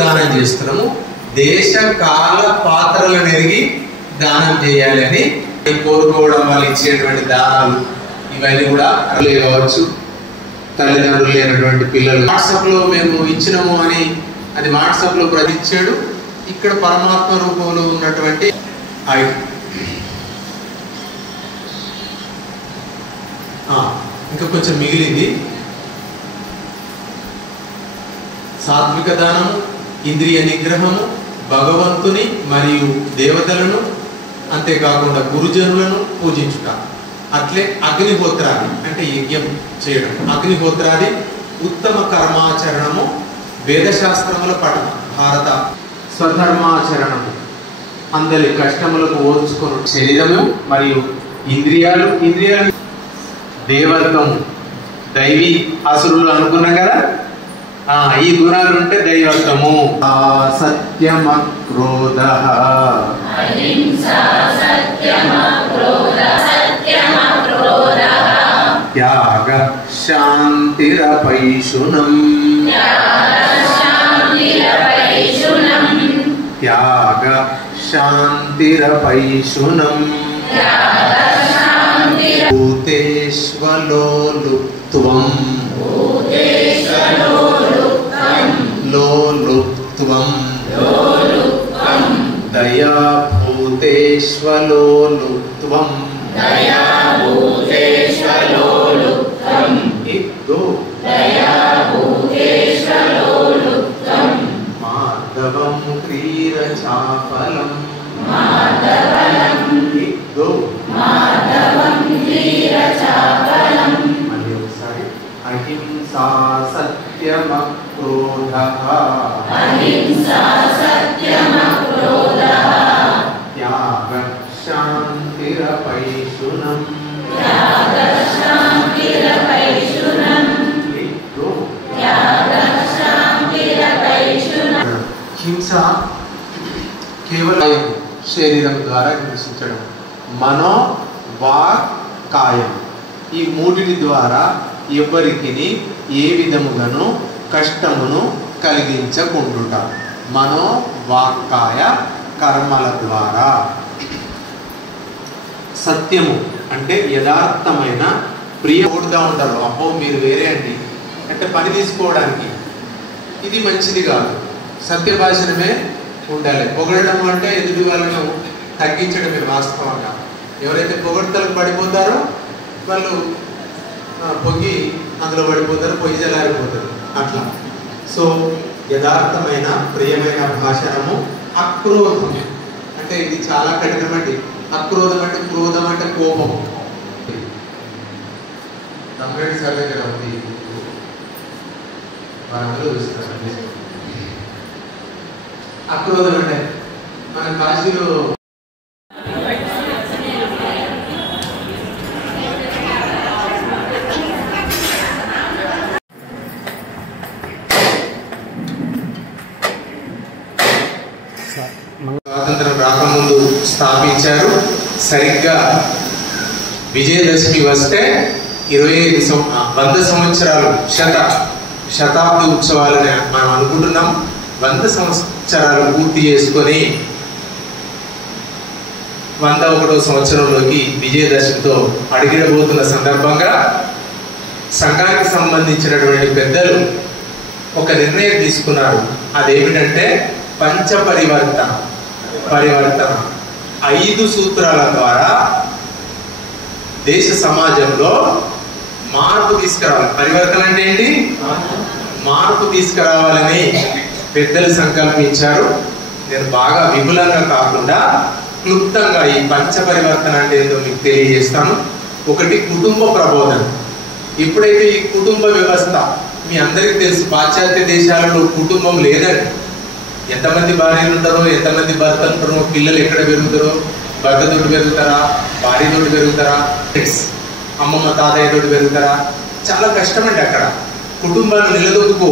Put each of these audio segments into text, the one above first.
దానం చేస్తున్నాము. దేశ కాల పాత్రలను ఎరిగి దానం చేయాలి అని కోరుకోవడం వల్ల ఇచ్చేటువంటి దానాలు ఇవన్నీ కూడా కావచ్చు. తల్లిదండ్రులు లేనటువంటి పిల్లలు వాట్సాప్ లో మేము ఇచ్చినాము అని అది వాట్సాప్ లో ప్రతిచ్చాడు. ఇక్కడ పరమాత్మ రూపంలో ఉన్నటువంటి ఇంకా కొంచెం మిగిలింది. సాత్విక దానము, ఇంద్రియ నిగ్రహము, భగవంతుని మరియు దేవతలను అంతేకాకుండా గురుజనులను పూజించుట. అట్లే అగ్నిహోత్రాది అంటే యజ్ఞం చేయడం, అగ్నిహోత్రాది ఉత్తమ కర్మాచరణము, వేదశాస్త్రముల పఠన, భారత స్వధర్మాచరణము, అందరి కష్టములకు ఓర్చుకొని శరీరము మరియు ఇంద్రియాలు దేవత్వము, దైవీ అసురులు అనుకున్నాం కదా. ఈ గుణాలు ఉంటే దైవత్వము. సత్యమ క్రోధ త్యాగ శాంతిరపైశునం త్యాగ శాంతిరపైశునం భూతేష్వలోలుప్త్వం లోలుప్త్వం దయా భూతేష్వలోలుప్త్వం మాధవం క్రీరచాపలం మళ్ళీ ఒకసారి అహింసా సత్యమక్రోధః త్యాగ శాంతిరపైశునం హింస కేవలం శరీరం ద్వారా హింసించడం, మనో వాక్ కాయం ఈ మూడిటి ద్వారా ఎవరికి ఏ విధముగాను కష్టమును కలిగించకుండుట. మనో వాక్కాయ కర్మల ద్వారా. సత్యము అంటే యథార్థమైన ప్రియ ఓడుతూ ఉంటారు. అబ్బో మీరు వేరే అండి అంటే పని తీసుకోవడానికి ఇది మంచిది కాదు. సత్య భాషణమే ఉండాలి. పొగడడం అంటే ఎదుటి వాళ్ళను తగ్గించడమే వాస్తవంగా. ఎవరైతే పొగడ్తలకు పడిపోతారో వాళ్ళు పొంగి అందులో పడిపోతారు, పొయ్యి జలారిపోతారు అట్లా. సో యథార్థమైన ప్రియమైన భాషణము. అక్రోధం అంటే ఇది చాలా కఠినమండి. అక్రోధం అంటే క్రోధం అంటే కోపం. తమిళ సర్వే కదా ఉంది, వారందరూ చూస్తారండి. అక్రోధం అంటే మన కాశీలో స్వాతంత్రం రాకముందు స్థాపించారు. సరిగ్గా విజయదశమి వస్తే 100 సంవత్సరాలు శతాబ్ది ఉత్సవాలని మనం అనుకుంటున్నాం. 100 సంవత్సరాలు పూర్తి చేసుకొని 101వ సంవత్సరంలోకి విజయదశమితో అడిగిడబోతున్న సందర్భంగా సంఘానికి సంబంధించినటువంటి పెద్దలు ఒక నిర్ణయం తీసుకున్నారు. అదేమిటంటే పంచ పరివర్తన. 5 సూత్రాల ద్వారా దేశ సమాజంలో మార్పు తీసుకురావాలి. పరివర్తన అంటే ఏంటి? మార్పు తీసుకురావాలని పెద్దలు సంకల్పించారు. నేను బాగా విపులంగా కాకుండా క్లుప్తంగా ఈ పంచ పరివర్తన అంటే ఏంటో మీకు తెలియజేస్తాను. ఒకటి కుటుంబ ప్రబోధన. ఇప్పుడైతే ఈ కుటుంబ వ్యవస్థ మీ అందరికీ తెలుసు, పాశ్చాత్య దేశాలలో కుటుంబం లేదండి. ఎంతమంది భార్యలు ఉంటారో, ఎంతమంది భర్తలు ఉంటారో, పిల్లలు ఎక్కడ పెరుగుతారో, భర్తతోటి పెరుగుతారా, భార్యతోటి పెరుగుతారా, అమ్మమ్మ తాతయ్యతోటి పెరుగుతారా, చాలా కష్టమండి అక్కడ కుటుంబాలు నిలదొక్కుకో.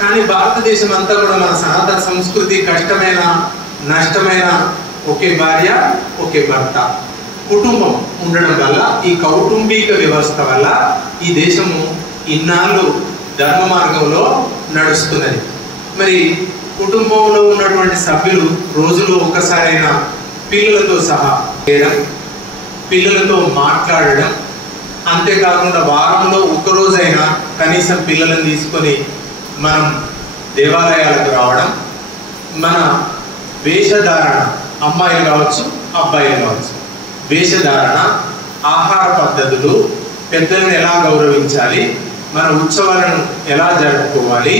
కానీ భారతదేశం అంతా కూడా మన సనాతన సంస్కృతి కష్టమైన నష్టమైన ఒకే భార్య, ఒకే భర్త, కుటుంబం ఉండడం వల్ల, ఈ కౌటుంబిక వ్యవస్థ వల్ల ఈ దేశము ఇన్నాళ్ళు ధర్మ మార్గంలో నడుస్తున్నది. మరి కుటుంబంలో ఉన్నటువంటి సభ్యులు రోజులో ఒక్కసారైనా పిల్లలతో సహా చేయడం, పిల్లలతో మాట్లాడడం, అంతేకాకుండా వారంలో ఒక్కరోజైనా కనీసం పిల్లలను తీసుకొని మనం దేవాలయాలకు రావడం, మన వేషధారణ, అమ్మాయిలు కావచ్చు అబ్బాయిలు కావచ్చు, వేషధారణ, ఆహార పద్ధతులు, పెద్దలను ఎలా గౌరవించాలి, మన ఉత్సవాలను ఎలా జరుపుకోవాలి,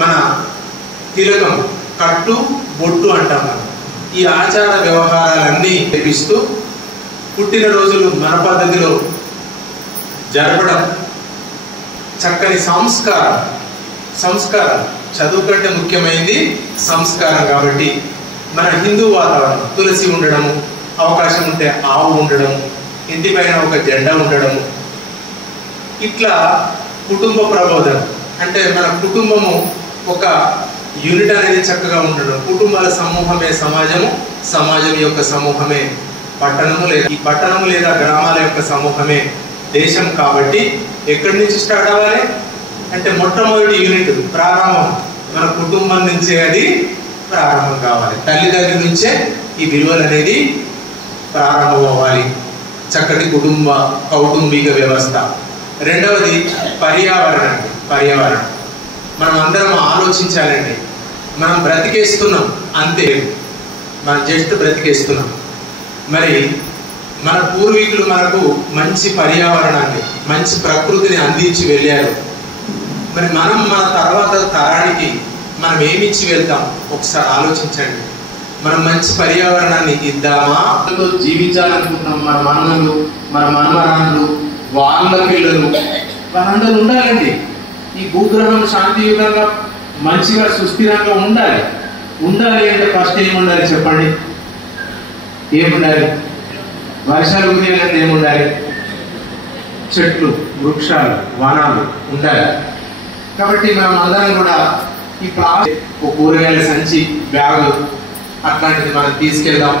మన తిలకం, కట్టు, బొట్టు అంటాం మనం, ఈ ఆచార వ్యవహారాలన్నీ తెప్పిస్తూ పుట్టినరోజులు మన పద్ధతిలో జరపడం, చక్కని సంస్కారం చదువు కంటే ముఖ్యమైనది సంస్కారం. కాబట్టి మన హిందూ వాతావరణం, తులసి ఉండడము, అవకాశం ఉంటే ఆవు ఉండడము, ఇంటి పైన ఒక జెండా ఉండడము, ఇట్లా కుటుంబ ప్రబోధన అంటే మన కుటుంబము ఒక యూనిట్ అనేది చక్కగా ఉండడం. కుటుంబాల సమూహమే సమాజము, సమాజం యొక్క సమూహమే పట్టణము, లేదా ఈ పట్టణము లేదా గ్రామాల యొక్క సమూహమే దేశం. కాబట్టి ఎక్కడి నుంచి స్టార్ట్ అవ్వాలి అంటే మొట్టమొదటి యూనిట్ ప్రారంభం మన కుటుంబం నుంచే అది ప్రారంభం కావాలి. తల్లిదండ్రుల నుంచే ఈ విలువలు అనేది ప్రారంభం అవ్వాలి. చక్కటి కౌటుంబిక వ్యవస్థ. రెండవది పర్యావరణం. మనం అందరం ఆలోచించాలండి. మనం బ్రతికేస్తున్నాం అంతే, మనం జస్ట్ బ్రతికేస్తున్నాం. మరి మన పూర్వీకులు మనకు మంచి పర్యావరణాన్ని, మంచి ప్రకృతిని అందించి వెళ్ళారు. మరి మనం మన తర్వాత తరానికి మనం ఏమిచ్చి వెళ్తాం ఒకసారి ఆలోచించండి. మనం మంచి పర్యావరణాన్ని ఇద్దామా? జీవించాలనుకుంటున్నాం. మన మనవలు, మన మనమరాళ్ళు, వాళ్ళ పిల్లలు, వాళ్ళందరూ ఉండాలండి. ఈ భూగ్రహం శాంతియుతంగా మంచిగా సుస్థిరంగా ఉండాలి. అంటే ఫస్ట్ ఏముండాలి చెప్పండి? ఏముండాలి? వర్షాలు కురియాలంటే ఏముండాలి? చెట్లు, వృక్షాలు, వనాలు ఉండాలి. కాబట్టి మనం అందరం కూడా ఈ ప్లాస్టిక్, కూరగాయల సంచి, బ్యాగు అట్లాంటిది మనం తీసుకెళ్దాం.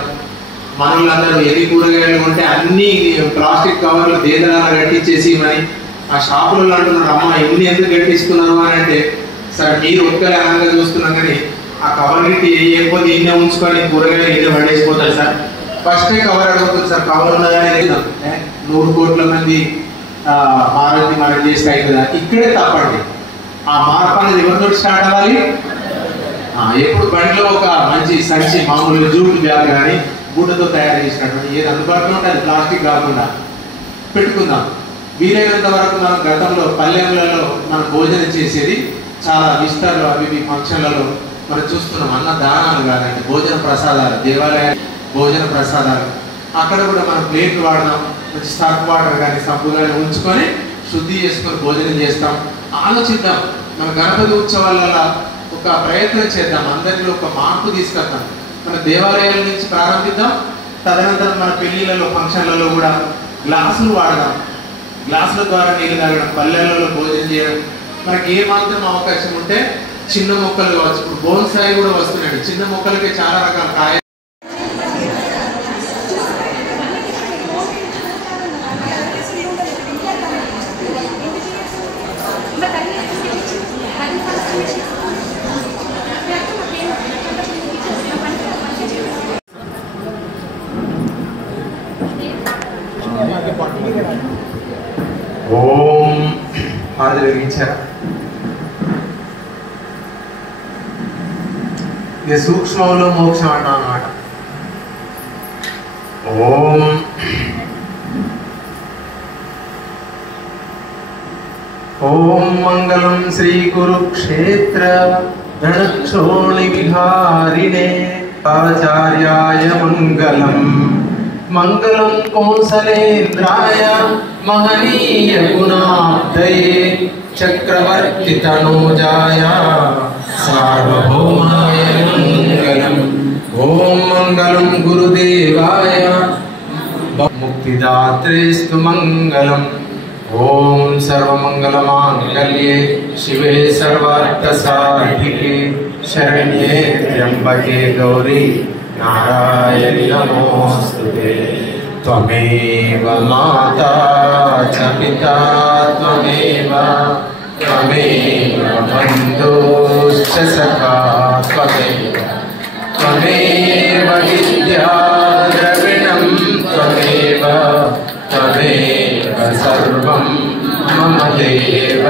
మనలందరూ ఎన్ని కూరగాయలు ఉంటే అన్ని ప్లాస్టిక్ కవర్లు దేదనాలు కట్టించేసి మరి ఆ షాపులలో అంటున్నారు, అమ్మ ఇన్ని ఎందుకు కట్టిస్తున్నారు అని అంటే, సార్ మీరు ఒక్కరే అనంగా చూస్తున్నాం కానీ ఆ కవర్ గిట్టి వేయకపోతే ఇన్నే ఉంచుకొని కూరగాయలు ఇన్నే పడేసిపోతారు సార్. ఫస్టే కవర్ అడుగుతుంది సార్, కవర్ ఉన్నదానే 100 కోట్ల మంది మారుతి మనం చేస్తే అవుతుందా? ఇక్కడే తప్పండి. ఆ మార్పు అనేది ఎవరితో స్టార్ట్ అవ్వాలి? ఎప్పుడు బండిలో ఒక మంచి సంచి, మామూలుగా జూట్ బ్యాగ్ కానీ గుడ్డతో తయారు చేసినటువంటి ఏది అందుబాటులో ఉంటే అది ప్లాస్టిక్ కాకుండా పెట్టుకుందాం. వీలైనంత వరకు మనం గతంలో పల్లెలలో మనం భోజనం చేసేది చాలా విస్తారాలు, అవి ఫంక్షన్లలో మనం చూస్తున్నాం. అన్నదానాలు కాదండి, భోజన ప్రసాదాలు, దేవాలయ భోజన ప్రసాదాలు. అక్కడ కూడా మనం ప్లేట్లు వాడదాం, మంచి సర్ఫ్ వాటర్ కానీ సబ్బు కానీ ఉంచుకొని శుద్ధి చేసుకొని భోజనం చేస్తాం. ఆలోచిద్దాం, మన గణపతి ఉత్సవాలలో ఒక ప్రయత్నం చేద్దాం, అందరిలో ఒక మార్పు తీసుకొద్దాం. మన దేవాలయాల నుంచి ప్రారంభిద్దాం. తదనంతరం మన పెళ్లిళ్ళలో, ఫంక్షన్లలో కూడా గ్లాసులు వాడదాం. గ్లాసుల ద్వారా నీళ్ళు తాగడం, పల్లెలలో భోజనం చేయడం. మనకి ఏమాత్రం అవకాశం ఉంటే చిన్న మొక్కలు కావచ్చు, ఇప్పుడు బోన్సాయి కూడా వస్తున్నాయి. చిన్న మొక్కలకి చాలా రకాల కాయ ఓం హారతి వెలిగించారు. ఇది సూక్ష్మంలో మోక్షం అంటాం అన్నమాట. ఓం ఓం మంగళం శ్రీ కురుక్షేత్ర రణక్షోణి విహారిణే ఆచార్యాయ మంగళం. మంగళం కౌసలేంద్రాయ మహనీయ గుణాబ్దయే చక్రవర్తి తనూజాయ సార్వభౌమాయ మంగళం. ఓం మంగళం గురుదేవాయ ముక్తిదాత్రేస్తు మంగళం. ఓం సర్వమంగళమాంగళ్యే శివే సర్వార్థసాధికే శరణ్యే త్ర్యంబకే గౌరీ नारायणि नमोस्तुते। त्वमेव माता च पिता त्वमेव बन्धुश्च सखा त्वमेव विद्या द्रविणं त्वमेव सर्वं मम देव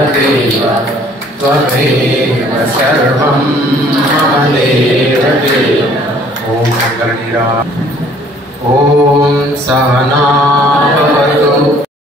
त्वमेव सर्वं मम देव। ॐ सहना भवतु।